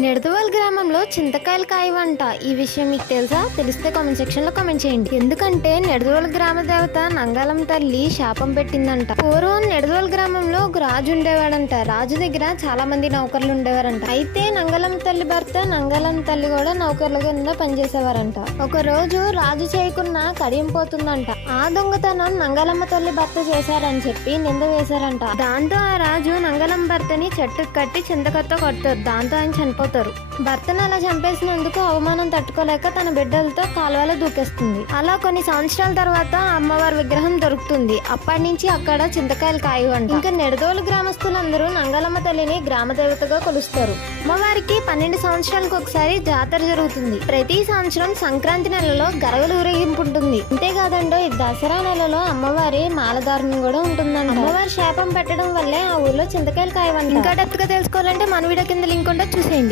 నిడదవోలు గ్రామంలో చింతకాయలు కాయవంట. ఈ విషయం మీకు తెలుసా? తెలిస్తే కామెంట్ సెక్షన్ లో కామెంట్ చేయండి. ఎందుకంటే నిడదవోలు గ్రామ దేవత నంగాలం తల్లి శాపం పెట్టిందంట. పూర్వం నిడదవోలు గ్రామంలో ఒక రాజు ఉండేవాడంట. రాజు దగ్గర చాలా మంది నౌకర్లు ఉండేవారంట. అయితే నంగాలం తల్లి భర్త నంగాలం తల్లి కూడా నౌకర్ల కింద పనిచేసేవారంట. ఒక రోజు రాజు చేయకున్న కడియం పోతుందంట. ఆ దొంగతనం నంగాలమ్మ తల్లి భర్త చేశారని చెప్పి నింద వేశారంట. దాంతో ఆ రాజు నంగాలం భర్తని చెట్టుకు కట్టి చింతకత్తో కొడతారు. దాంతో ఆయన చనిపోతారు. భర్తను అలా చంపేసినందుకు అవమానం తట్టుకోలేక తన బిడ్డలతో కాలువలో దూకేస్తుంది. అలా కొన్ని సంవత్సరాల తర్వాత అమ్మవారి విగ్రహం దొరుకుతుంది. అప్పటి నుంచి అక్కడ చింతకాయలు కాయవంట. ఇంకా నిడదవోలు గ్రామస్తులందరూ నంగాలమ్మ తల్లిని గ్రామ దేవతగా కొలుస్తారు. అమ్మవారికి 12 సంవత్సరాలకు ఒకసారి జాతర జరుగుతుంది. ప్రతి సంవత్సరం సంక్రాంతి నెలలో గరగలు ఊరేగింపు ఉంటుంది. అంతేకాదండో ఈ దసరా నెలలో అమ్మవారి మాలధారణం కూడా ఉంటుందంట. అమ్మవారి శాపం పెట్టడం వల్లే ఆ ఊర్లో చింతకాయలు కాయవంట. ఇంకా డెప్త్ గా తెలుసుకోవాలంటే మన వీడియో కింద లింక్ ఉంటే చూసేయండి.